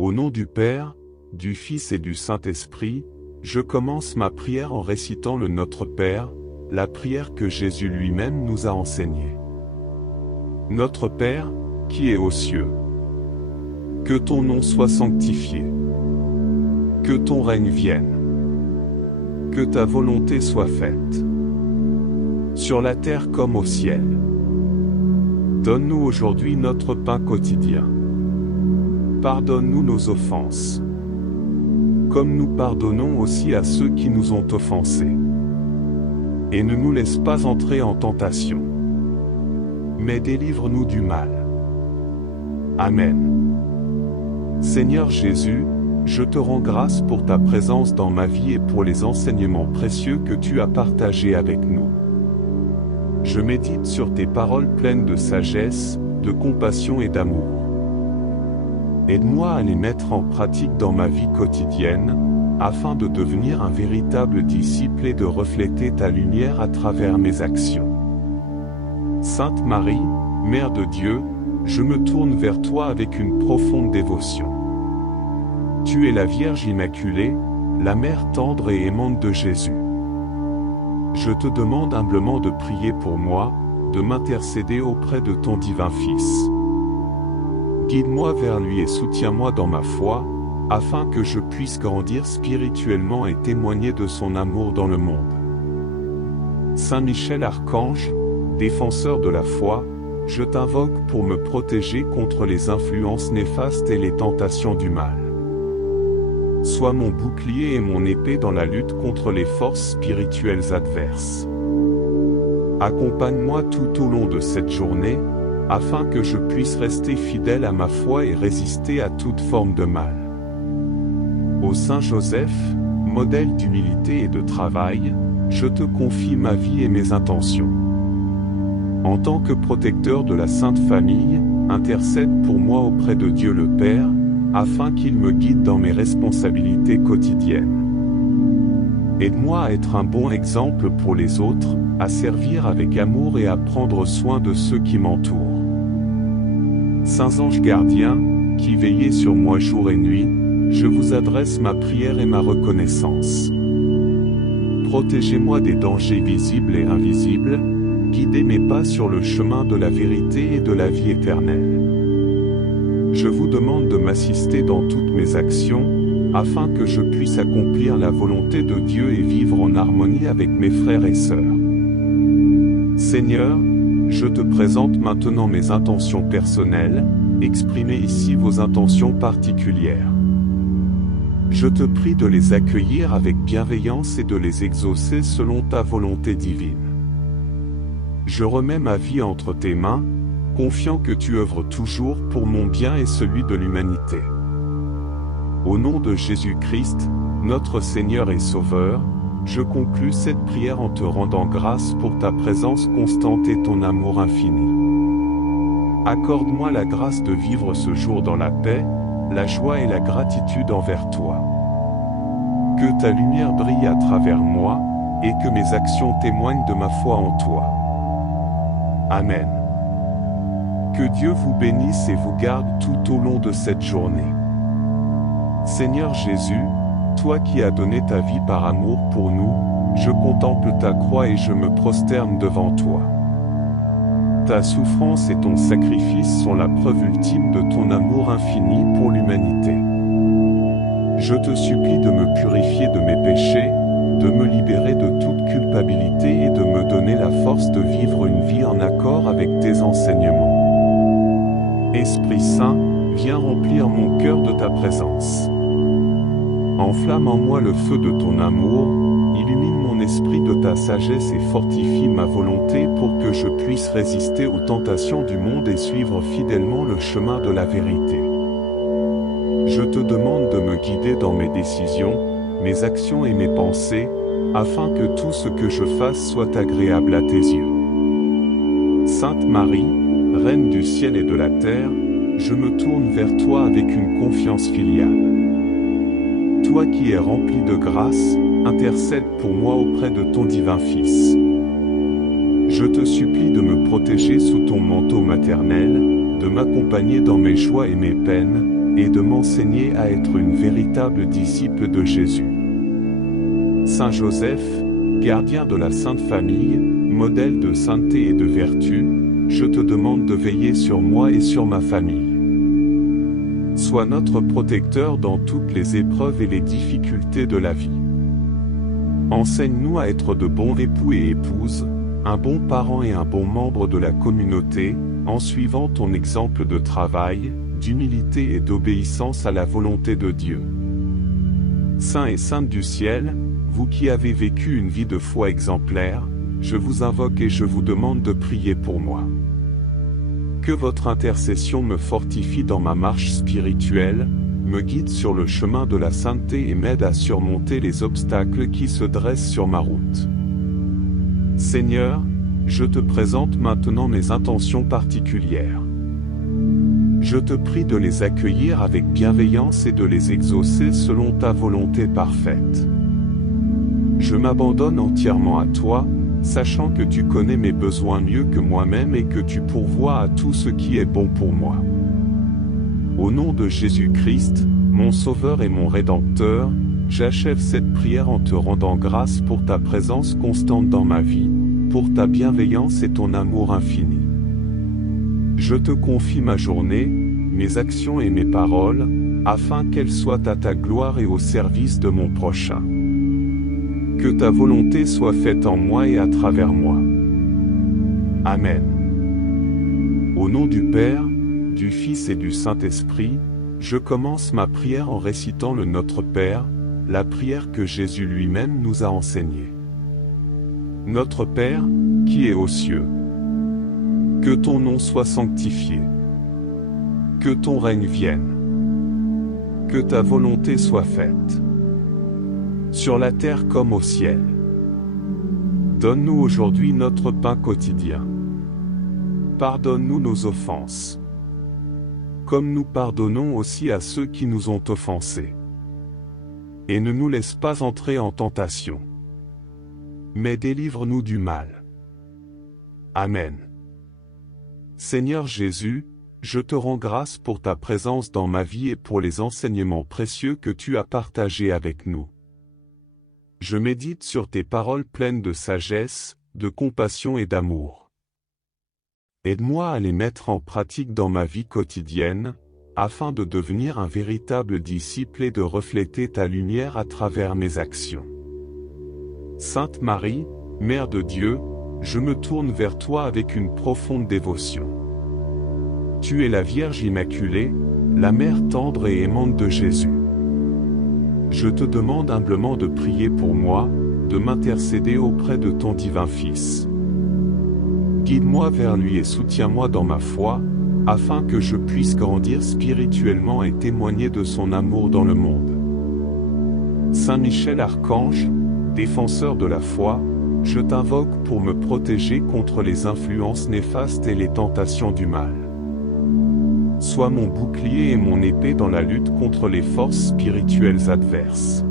Au nom du Père, du Fils et du Saint-Esprit, je commence ma prière en récitant le Notre Père, la prière que Jésus lui-même nous a enseignée. Notre Père, qui es aux cieux, que ton nom soit sanctifié, que ton règne vienne, que ta volonté soit faite, sur la terre comme au ciel. Donne-nous aujourd'hui notre pain quotidien. Pardonne-nous nos offenses, comme nous pardonnons aussi à ceux qui nous ont offensés. Et ne nous laisse pas entrer en tentation, mais délivre-nous du mal. Amen. Seigneur Jésus, je te rends grâce pour ta présence dans ma vie et pour les enseignements précieux que tu as partagés avec nous. Je médite sur tes paroles pleines de sagesse, de compassion et d'amour. Aide-moi à les mettre en pratique dans ma vie quotidienne, afin de devenir un véritable disciple et de refléter ta lumière à travers mes actions. Sainte Marie, Mère de Dieu, je me tourne vers toi avec une profonde dévotion. Tu es la Vierge Immaculée, la Mère tendre et aimante de Jésus. Je te demande humblement de prier pour moi, de m'intercéder auprès de ton divin Fils. Guide-moi vers lui et soutiens-moi dans ma foi, afin que je puisse grandir spirituellement et témoigner de son amour dans le monde. Saint Michel Archange, défenseur de la foi, je t'invoque pour me protéger contre les influences néfastes et les tentations du mal. Sois mon bouclier et mon épée dans la lutte contre les forces spirituelles adverses. Accompagne-moi tout au long de cette journée, afin que je puisse rester fidèle à ma foi et résister à toute forme de mal. Ô Saint Joseph, modèle d'humilité et de travail, je te confie ma vie et mes intentions. En tant que protecteur de la Sainte Famille, intercède pour moi auprès de Dieu le Père, afin qu'il me guide dans mes responsabilités quotidiennes. Aide-moi à être un bon exemple pour les autres, à servir avec amour et à prendre soin de ceux qui m'entourent. Saints anges gardiens, qui veillez sur moi jour et nuit, je vous adresse ma prière et ma reconnaissance. Protégez-moi des dangers visibles et invisibles, guidez mes pas sur le chemin de la vérité et de la vie éternelle. Je vous demande de m'assister dans toutes mes actions, afin que je puisse accomplir la volonté de Dieu et vivre en harmonie avec mes frères et sœurs. Seigneur, je te présente maintenant mes intentions personnelles, exprimez ici vos intentions particulières. Je te prie de les accueillir avec bienveillance et de les exaucer selon ta volonté divine. Je remets ma vie entre tes mains, confiant que tu œuvres toujours pour mon bien et celui de l'humanité. Au nom de Jésus-Christ, notre Seigneur et Sauveur, je conclus cette prière en te rendant grâce pour ta présence constante et ton amour infini. Accorde-moi la grâce de vivre ce jour dans la paix, la joie et la gratitude envers toi. Que ta lumière brille à travers moi, et que mes actions témoignent de ma foi en toi. Amen. Que Dieu vous bénisse et vous garde tout au long de cette journée. Seigneur Jésus, toi qui as donné ta vie par amour pour nous, je contemple ta croix et je me prosterne devant toi. Ta souffrance et ton sacrifice sont la preuve ultime de ton amour infini pour l'humanité. Je te supplie de me purifier de mes péchés, de me libérer de toute culpabilité et de me donner la force de vivre une vie en accord avec tes enseignements. Esprit Saint, viens remplir mon cœur de ta présence. Enflamme en moi le feu de ton amour, illumine mon esprit de ta sagesse et fortifie ma volonté pour que je puisse résister aux tentations du monde et suivre fidèlement le chemin de la vérité. Je te demande de me guider dans mes décisions, mes actions et mes pensées, afin que tout ce que je fasse soit agréable à tes yeux. Sainte Marie, Reine du ciel et de la terre, je me tourne vers toi avec une confiance filiale. Toi qui es rempli de grâce, intercède pour moi auprès de ton divin Fils. Je te supplie de me protéger sous ton manteau maternel, de m'accompagner dans mes joies et mes peines, et de m'enseigner à être une véritable disciple de Jésus. Saint Joseph, gardien de la Sainte Famille, modèle de sainteté et de vertu, je te demande de veiller sur moi et sur ma famille. Sois notre protecteur dans toutes les épreuves et les difficultés de la vie. Enseigne-nous à être de bons époux et épouses, un bon parent et un bon membre de la communauté, en suivant ton exemple de travail, d'humilité et d'obéissance à la volonté de Dieu. Saints et saintes du ciel, vous qui avez vécu une vie de foi exemplaire, je vous invoque et je vous demande de prier pour moi. Que votre intercession me fortifie dans ma marche spirituelle, me guide sur le chemin de la sainteté et m'aide à surmonter les obstacles qui se dressent sur ma route. Seigneur, je te présente maintenant mes intentions particulières. Je te prie de les accueillir avec bienveillance et de les exaucer selon ta volonté parfaite. Je m'abandonne entièrement à toi, sachant que tu connais mes besoins mieux que moi-même et que tu pourvois à tout ce qui est bon pour moi. Au nom de Jésus-Christ, mon Sauveur et mon Rédempteur, j'achève cette prière en te rendant grâce pour ta présence constante dans ma vie, pour ta bienveillance et ton amour infini. Je te confie ma journée, mes actions et mes paroles, afin qu'elles soient à ta gloire et au service de mon prochain. Que ta volonté soit faite en moi et à travers moi. Amen. Au nom du Père, du Fils et du Saint-Esprit, je commence ma prière en récitant le Notre Père, la prière que Jésus lui-même nous a enseignée. Notre Père, qui es aux cieux, que ton nom soit sanctifié, que ton règne vienne, que ta volonté soit faite, sur la terre comme au ciel. Donne-nous aujourd'hui notre pain quotidien. Pardonne-nous nos offenses, comme nous pardonnons aussi à ceux qui nous ont offensés. Et ne nous laisse pas entrer en tentation, mais délivre-nous du mal. Amen. Seigneur Jésus, je te rends grâce pour ta présence dans ma vie et pour les enseignements précieux que tu as partagés avec nous. Je médite sur tes paroles pleines de sagesse, de compassion et d'amour. Aide-moi à les mettre en pratique dans ma vie quotidienne, afin de devenir un véritable disciple et de refléter ta lumière à travers mes actions. Sainte Marie, Mère de Dieu, je me tourne vers toi avec une profonde dévotion. Tu es la Vierge Immaculée, la Mère tendre et aimante de Jésus. Je te demande humblement de prier pour moi, de m'intercéder auprès de ton divin Fils. Guide-moi vers lui et soutiens-moi dans ma foi, afin que je puisse grandir spirituellement et témoigner de son amour dans le monde. Saint Michel Archange, défenseur de la foi, je t'invoque pour me protéger contre les influences néfastes et les tentations du mal. Sois mon bouclier et mon épée dans la lutte contre les forces spirituelles adverses.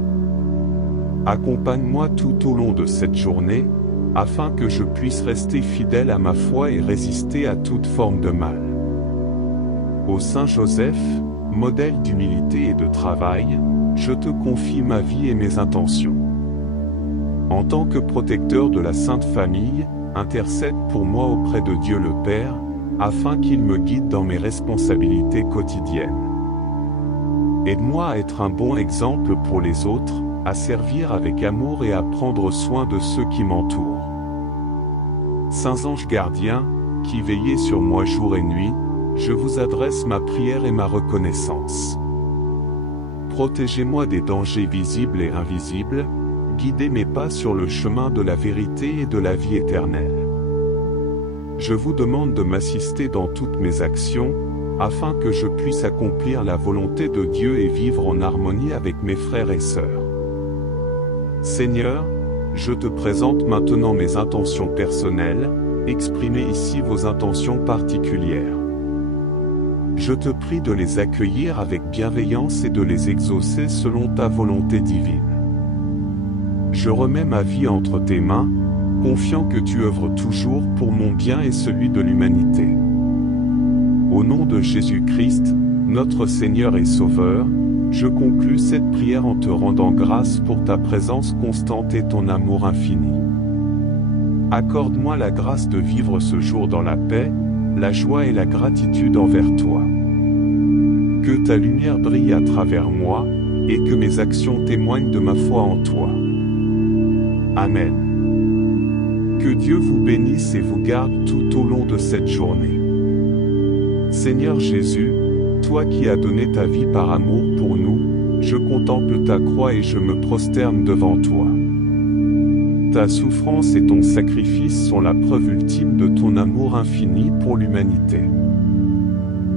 Accompagne-moi tout au long de cette journée, afin que je puisse rester fidèle à ma foi et résister à toute forme de mal. Ô Saint Joseph, modèle d'humilité et de travail, je te confie ma vie et mes intentions. En tant que protecteur de la Sainte Famille, intercède pour moi auprès de Dieu le Père, afin qu'il me guide dans mes responsabilités quotidiennes. Aide-moi à être un bon exemple pour les autres, à servir avec amour et à prendre soin de ceux qui m'entourent. Saints anges gardiens, qui veillez sur moi jour et nuit, je vous adresse ma prière et ma reconnaissance. Protégez-moi des dangers visibles et invisibles, guidez mes pas sur le chemin de la vérité et de la vie éternelle. Je vous demande de m'assister dans toutes mes actions, afin que je puisse accomplir la volonté de Dieu et vivre en harmonie avec mes frères et sœurs. Seigneur, je te présente maintenant mes intentions personnelles, exprimez ici vos intentions particulières. Je te prie de les accueillir avec bienveillance et de les exaucer selon ta volonté divine. Je remets ma vie entre tes mains, confiant que tu œuvres toujours pour mon bien et celui de l'humanité. Au nom de Jésus-Christ, Notre Seigneur et Sauveur, je conclus cette prière en te rendant grâce pour ta présence constante et ton amour infini. Accorde-moi la grâce de vivre ce jour dans la paix, la joie et la gratitude envers toi. Que ta lumière brille à travers moi, et que mes actions témoignent de ma foi en toi. Amen. Que Dieu vous bénisse et vous garde tout au long de cette journée. Seigneur Jésus, toi qui as donné ta vie par amour pour nous, je contemple ta croix et je me prosterne devant toi. Ta souffrance et ton sacrifice sont la preuve ultime de ton amour infini pour l'humanité.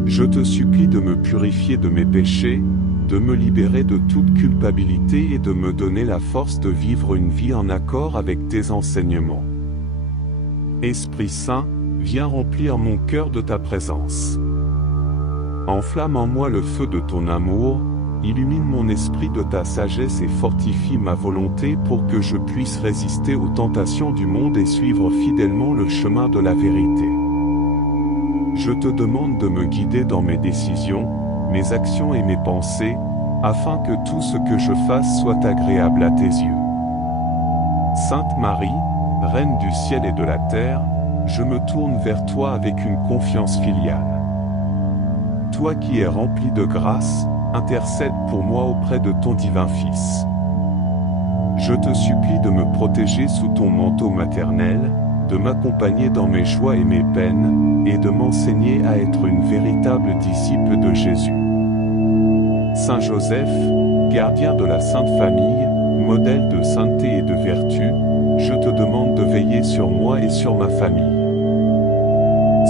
Je te supplie de me purifier de mes péchés, de me libérer de toute culpabilité et de me donner la force de vivre une vie en accord avec tes enseignements. Esprit Saint, viens remplir mon cœur de ta présence. Enflamme en moi le feu de ton amour, illumine mon esprit de ta sagesse et fortifie ma volonté pour que je puisse résister aux tentations du monde et suivre fidèlement le chemin de la vérité. Je te demande de me guider dans mes décisions, mes actions et mes pensées, afin que tout ce que je fasse soit agréable à tes yeux. Sainte Marie, Reine du ciel et de la terre, je me tourne vers toi avec une confiance filiale. Toi qui es rempli de grâce, intercède pour moi auprès de ton divin Fils. Je te supplie de me protéger sous ton manteau maternel, de m'accompagner dans mes joies et mes peines, et de m'enseigner à être une véritable disciple de Jésus. Saint Joseph, gardien de la Sainte Famille, modèle de sainteté et de vertu, je te demande de veiller sur moi et sur ma famille.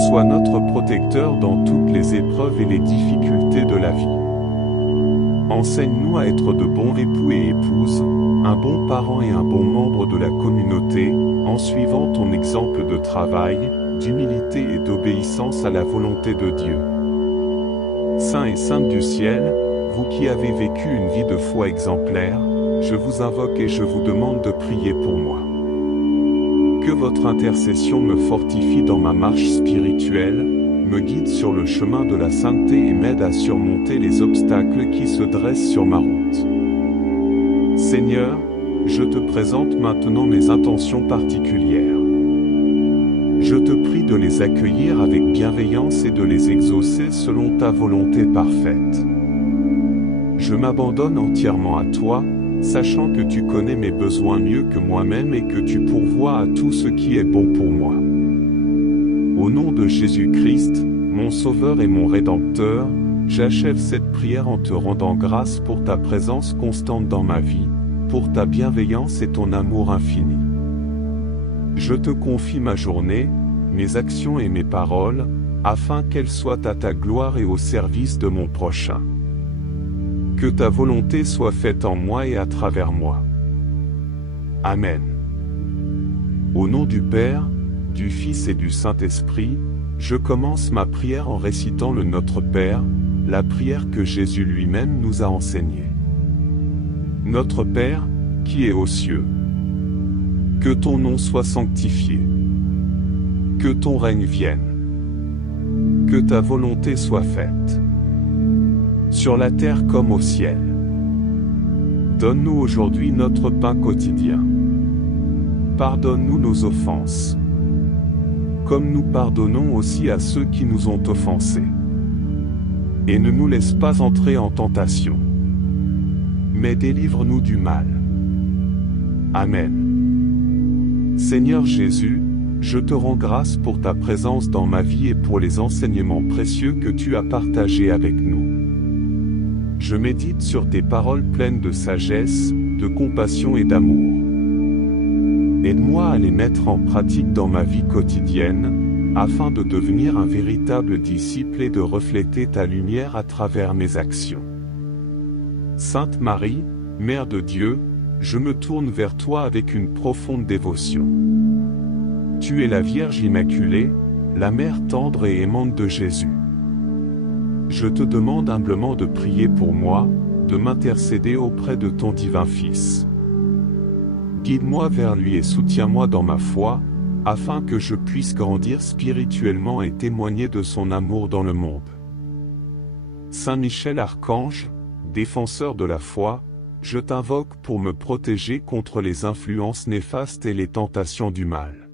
Sois notre protecteur dans toutes les épreuves et les difficultés de la vie. Enseigne-nous à être de bons époux et épouses, un bon parent et un bon membre de la communauté, en suivant ton exemple de travail, d'humilité et d'obéissance à la volonté de Dieu. Saints et saintes du ciel, vous qui avez vécu une vie de foi exemplaire, je vous invoque et je vous demande de prier pour moi. Que votre intercession me fortifie dans ma marche spirituelle, me guide sur le chemin de la sainteté et m'aide à surmonter les obstacles qui se dressent sur ma route. Seigneur, je te présente maintenant mes intentions particulières. Je te prie de les accueillir avec bienveillance et de les exaucer selon ta volonté parfaite. Je m'abandonne entièrement à toi, sachant que tu connais mes besoins mieux que moi-même et que tu pourvois à tout ce qui est bon pour moi. Au nom de Jésus-Christ, mon Sauveur et mon Rédempteur, j'achève cette prière en te rendant grâce pour ta présence constante dans ma vie, pour ta bienveillance et ton amour infini. Je te confie ma journée, mes actions et mes paroles, afin qu'elles soient à ta gloire et au service de mon prochain. Que ta volonté soit faite en moi et à travers moi. Amen. Au nom du Père, du Fils et du Saint-Esprit, je commence ma prière en récitant le Notre Père, la prière que Jésus lui-même nous a enseignée. Notre Père, qui es aux cieux, que ton nom soit sanctifié, que ton règne vienne, que ta volonté soit faite, sur la terre comme au ciel. Donne-nous aujourd'hui notre pain quotidien. Pardonne-nous nos offenses, comme nous pardonnons aussi à ceux qui nous ont offensés. Et ne nous laisse pas entrer en tentation, mais délivre-nous du mal. Amen. Seigneur Jésus, je te rends grâce pour ta présence dans ma vie et pour les enseignements précieux que tu as partagés avec nous. Je médite sur tes paroles pleines de sagesse, de compassion et d'amour. Aide-moi à les mettre en pratique dans ma vie quotidienne, afin de devenir un véritable disciple et de refléter ta lumière à travers mes actions. Sainte Marie, Mère de Dieu, je me tourne vers toi avec une profonde dévotion. Tu es la Vierge Immaculée, la mère tendre et aimante de Jésus. Je te demande humblement de prier pour moi, de m'intercéder auprès de ton divin Fils. Guide-moi vers lui et soutiens-moi dans ma foi, afin que je puisse grandir spirituellement et témoigner de son amour dans le monde. Saint Michel Archange, défenseur de la foi, je t'invoque pour me protéger contre les influences néfastes et les tentations du mal.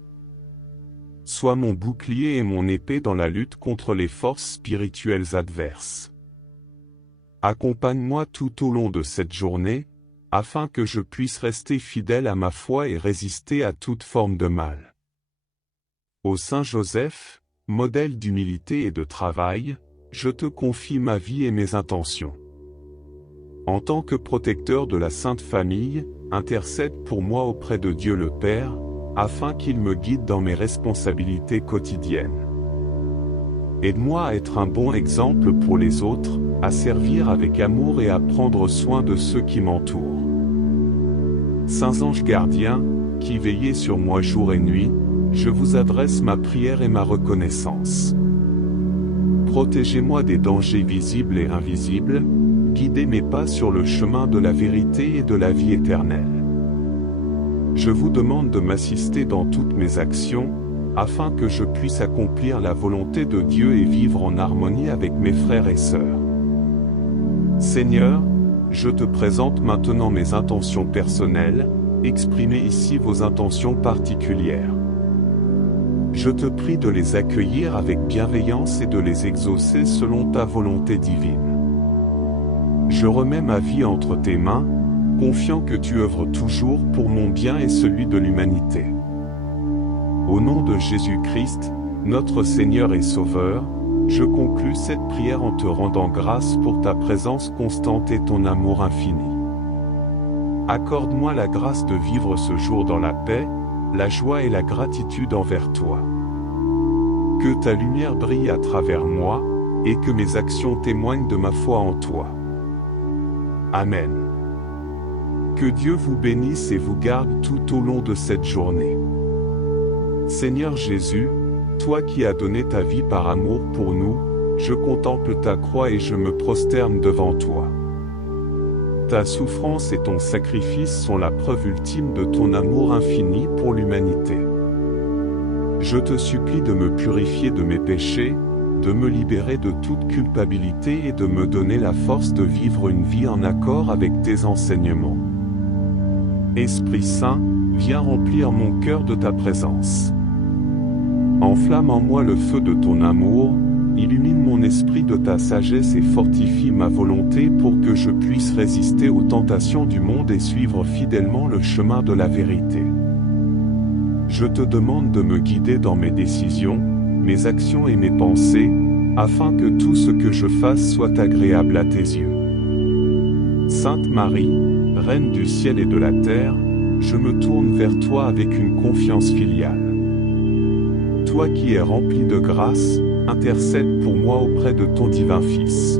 Sois mon bouclier et mon épée dans la lutte contre les forces spirituelles adverses. Accompagne-moi tout au long de cette journée, afin que je puisse rester fidèle à ma foi et résister à toute forme de mal. Ô Saint Joseph, modèle d'humilité et de travail, je te confie ma vie et mes intentions. En tant que protecteur de la Sainte Famille, intercède pour moi auprès de Dieu le Père, afin qu'il me guide dans mes responsabilités quotidiennes. Aide-moi à être un bon exemple pour les autres, à servir avec amour et à prendre soin de ceux qui m'entourent. Saints anges gardiens, qui veillez sur moi jour et nuit, je vous adresse ma prière et ma reconnaissance. Protégez-moi des dangers visibles et invisibles, guidez mes pas sur le chemin de la vérité et de la vie éternelle. Je vous demande de m'assister dans toutes mes actions, afin que je puisse accomplir la volonté de Dieu et vivre en harmonie avec mes frères et sœurs. Seigneur, je te présente maintenant mes intentions personnelles, exprimez ici vos intentions particulières. Je te prie de les accueillir avec bienveillance et de les exaucer selon ta volonté divine. Je remets ma vie entre tes mains, confiant que tu œuvres toujours pour mon bien et celui de l'humanité. Au nom de Jésus-Christ, notre Seigneur et Sauveur, je conclus cette prière en te rendant grâce pour ta présence constante et ton amour infini. Accorde-moi la grâce de vivre ce jour dans la paix, la joie et la gratitude envers toi. Que ta lumière brille à travers moi, et que mes actions témoignent de ma foi en toi. Amen. Que Dieu vous bénisse et vous garde tout au long de cette journée. Seigneur Jésus, toi qui as donné ta vie par amour pour nous, je contemple ta croix et je me prosterne devant toi. Ta souffrance et ton sacrifice sont la preuve ultime de ton amour infini pour l'humanité. Je te supplie de me purifier de mes péchés, de me libérer de toute culpabilité et de me donner la force de vivre une vie en accord avec tes enseignements. Esprit Saint, viens remplir mon cœur de ta présence. Enflamme en moi le feu de ton amour, illumine mon esprit de ta sagesse et fortifie ma volonté pour que je puisse résister aux tentations du monde et suivre fidèlement le chemin de la vérité. Je te demande de me guider dans mes décisions, mes actions et mes pensées, afin que tout ce que je fasse soit agréable à tes yeux. Sainte Marie, Reine du ciel et de la terre, je me tourne vers toi avec une confiance filiale. Toi qui es rempli de grâce, intercède pour moi auprès de ton divin Fils.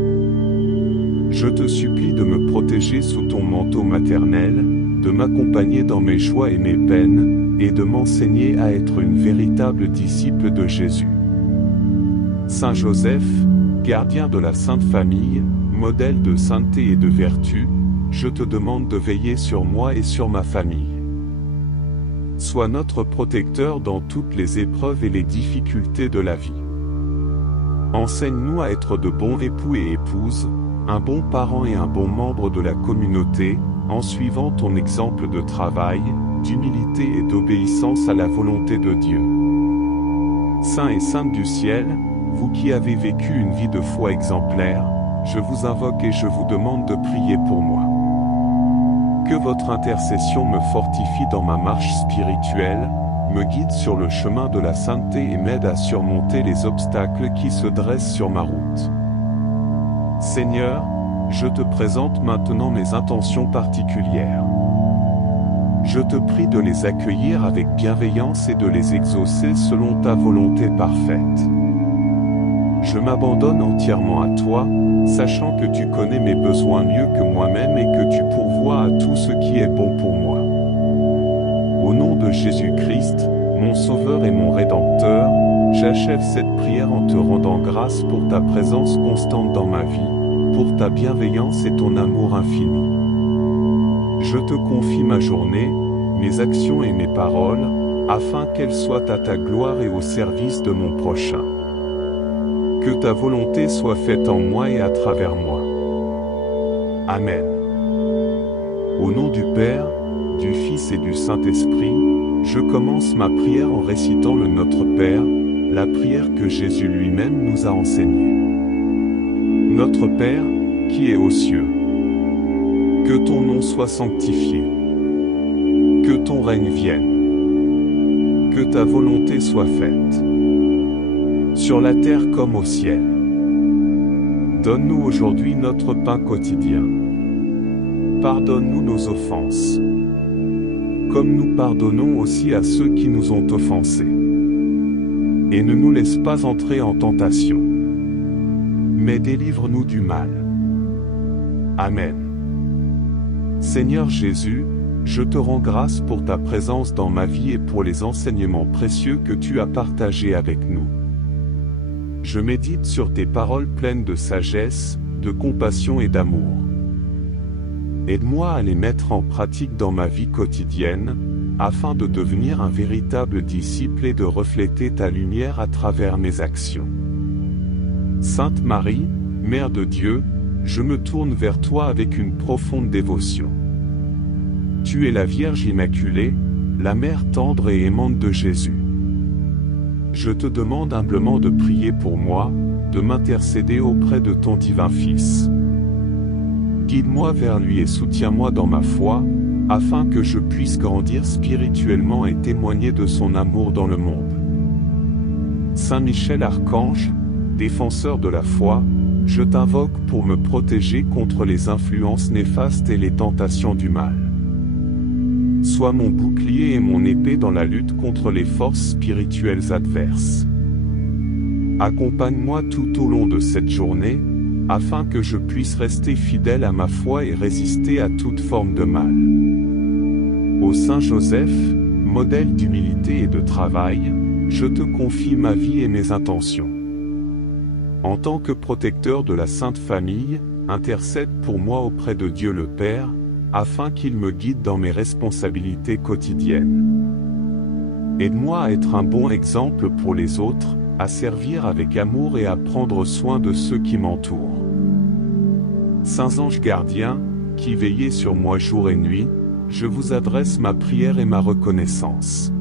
Je te supplie de me protéger sous ton manteau maternel, de m'accompagner dans mes joies et mes peines, et de m'enseigner à être une véritable disciple de Jésus. Saint Joseph, gardien de la Sainte Famille, modèle de sainteté et de vertu, je te demande de veiller sur moi et sur ma famille. Sois notre protecteur dans toutes les épreuves et les difficultés de la vie. Enseigne-nous à être de bons époux et épouses, un bon parent et un bon membre de la communauté, en suivant ton exemple de travail, d'humilité et d'obéissance à la volonté de Dieu. Saints et saintes du ciel, vous qui avez vécu une vie de foi exemplaire, je vous invoque et je vous demande de prier pour moi. Que votre intercession me fortifie dans ma marche spirituelle, me guide sur le chemin de la sainteté et m'aide à surmonter les obstacles qui se dressent sur ma route. Seigneur, je te présente maintenant mes intentions particulières. Je te prie de les accueillir avec bienveillance et de les exaucer selon ta volonté parfaite. Je m'abandonne entièrement à toi, sachant que tu connais mes besoins mieux que moi-même et que tu pourvois à tout ce qui est bon pour moi. Au nom de Jésus-Christ, mon Sauveur et mon Rédempteur, j'achève cette prière en te rendant grâce pour ta présence constante dans ma vie, pour ta bienveillance et ton amour infini. Je te confie ma journée, mes actions et mes paroles, afin qu'elles soient à ta gloire et au service de mon prochain. Que ta volonté soit faite en moi et à travers moi. Amen. Au nom du Père, du Fils et du Saint-Esprit, je commence ma prière en récitant le Notre Père, la prière que Jésus lui-même nous a enseignée. Notre Père, qui es aux cieux, que ton nom soit sanctifié, que ton règne vienne, que ta volonté soit faite, sur la terre comme au ciel. Donne-nous aujourd'hui notre pain quotidien. Pardonne-nous nos offenses, comme nous pardonnons aussi à ceux qui nous ont offensés. Et ne nous laisse pas entrer en tentation, mais délivre-nous du mal. Amen. Seigneur Jésus, je te rends grâce pour ta présence dans ma vie et pour les enseignements précieux que tu as partagés avec nous. Je médite sur tes paroles pleines de sagesse, de compassion et d'amour. Aide-moi à les mettre en pratique dans ma vie quotidienne, afin de devenir un véritable disciple et de refléter ta lumière à travers mes actions. Sainte Marie, Mère de Dieu, je me tourne vers toi avec une profonde dévotion. Tu es la Vierge Immaculée, la Mère tendre et aimante de Jésus. Je te demande humblement de prier pour moi, de m'intercéder auprès de ton divin Fils. Guide-moi vers lui et soutiens-moi dans ma foi, afin que je puisse grandir spirituellement et témoigner de son amour dans le monde. Saint Michel Archange, défenseur de la foi, je t'invoque pour me protéger contre les influences néfastes et les tentations du mal. Sois mon bouclier et mon épée dans la lutte contre les forces spirituelles adverses. Accompagne-moi tout au long de cette journée, afin que je puisse rester fidèle à ma foi et résister à toute forme de mal. Ô Saint Joseph, modèle d'humilité et de travail, je te confie ma vie et mes intentions. En tant que protecteur de la Sainte Famille, intercède pour moi auprès de Dieu le Père, afin qu'il me guide dans mes responsabilités quotidiennes. Aide-moi à être un bon exemple pour les autres, à servir avec amour et à prendre soin de ceux qui m'entourent. Saints anges gardiens, qui veillez sur moi jour et nuit, je vous adresse ma prière et ma reconnaissance.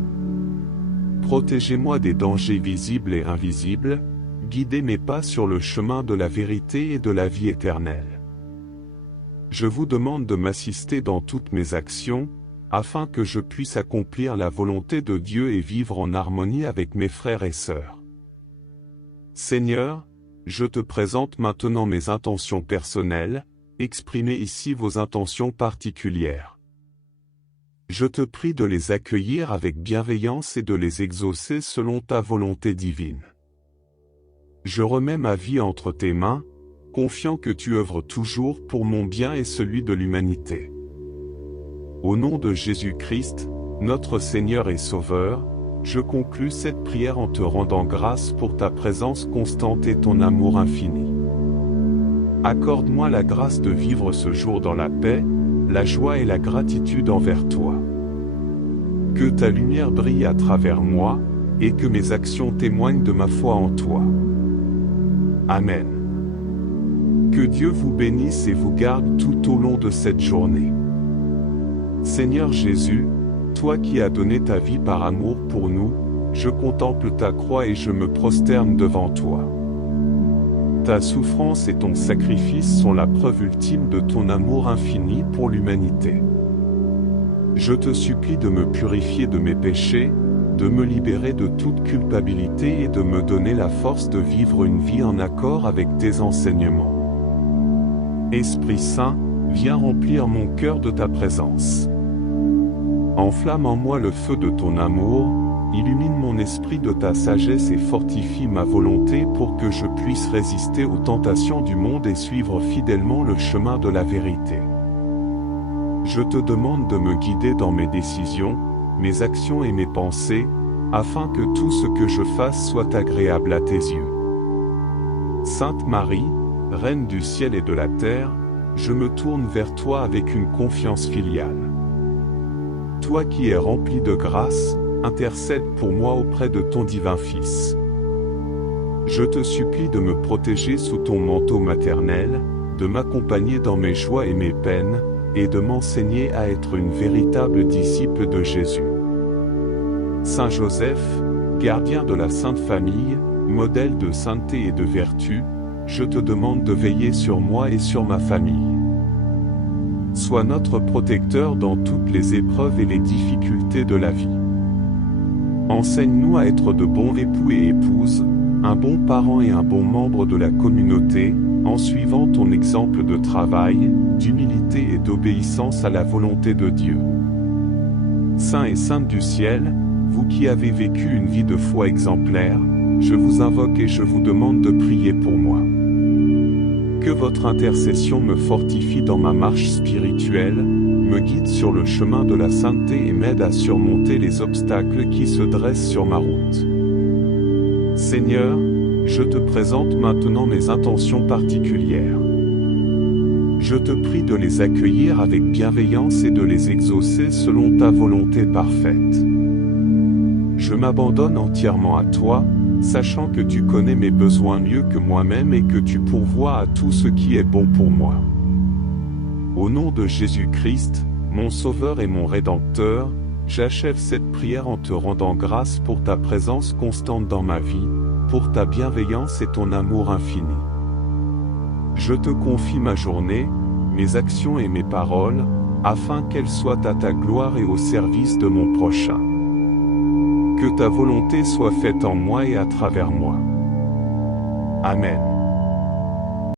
Protégez-moi des dangers visibles et invisibles, guidez mes pas sur le chemin de la vérité et de la vie éternelle. Je vous demande de m'assister dans toutes mes actions, afin que je puisse accomplir la volonté de Dieu et vivre en harmonie avec mes frères et sœurs. Seigneur, je te présente maintenant mes intentions personnelles, exprimez ici vos intentions particulières. Je te prie de les accueillir avec bienveillance et de les exaucer selon ta volonté divine. Je remets ma vie entre tes mains, confiant que tu œuvres toujours pour mon bien et celui de l'humanité. Au nom de Jésus-Christ, notre Seigneur et Sauveur, je conclus cette prière en te rendant grâce pour ta présence constante et ton amour infini. Accorde-moi la grâce de vivre ce jour dans la paix, la joie et la gratitude envers toi. Que ta lumière brille à travers moi, et que mes actions témoignent de ma foi en toi. Amen. Que Dieu vous bénisse et vous garde tout au long de cette journée. Seigneur Jésus, toi qui as donné ta vie par amour pour nous, je contemple ta croix et je me prosterne devant toi. Ta souffrance et ton sacrifice sont la preuve ultime de ton amour infini pour l'humanité. Je te supplie de me purifier de mes péchés, de me libérer de toute culpabilité et de me donner la force de vivre une vie en accord avec tes enseignements. Esprit Saint, viens remplir mon cœur de ta présence. Enflamme en moi le feu de ton amour, illumine mon esprit de ta sagesse et fortifie ma volonté pour que je puisse résister aux tentations du monde et suivre fidèlement le chemin de la vérité. Je te demande de me guider dans mes décisions, mes actions et mes pensées, afin que tout ce que je fasse soit agréable à tes yeux. Sainte Marie, Reine du ciel et de la terre, je me tourne vers toi avec une confiance filiale. Toi qui es rempli de grâce, intercède pour moi auprès de ton divin Fils. Je te supplie de me protéger sous ton manteau maternel, de m'accompagner dans mes joies et mes peines, et de m'enseigner à être une véritable disciple de Jésus. Saint Joseph, gardien de la Sainte Famille, modèle de sainteté et de vertu, je te demande de veiller sur moi et sur ma famille. Sois notre protecteur dans toutes les épreuves et les difficultés de la vie. Enseigne-nous à être de bons époux et épouses, un bon parent et un bon membre de la communauté, en suivant ton exemple de travail, d'humilité et d'obéissance à la volonté de Dieu. Saints et saintes du ciel, vous qui avez vécu une vie de foi exemplaire, je vous invoque et je vous demande de prier pour moi. Que votre intercession me fortifie dans ma marche spirituelle, me guide sur le chemin de la sainteté et m'aide à surmonter les obstacles qui se dressent sur ma route. Seigneur, je te présente maintenant mes intentions particulières. Je te prie de les accueillir avec bienveillance et de les exaucer selon ta volonté parfaite. Je m'abandonne entièrement à toi, sachant que tu connais mes besoins mieux que moi-même et que tu pourvois à tout ce qui est bon pour moi. Au nom de Jésus-Christ, mon Sauveur et mon Rédempteur, j'achève cette prière en te rendant grâce pour ta présence constante dans ma vie, pour ta bienveillance et ton amour infini. Je te confie ma journée, mes actions et mes paroles, afin qu'elles soient à ta gloire et au service de mon prochain. Que ta volonté soit faite en moi et à travers moi. Amen.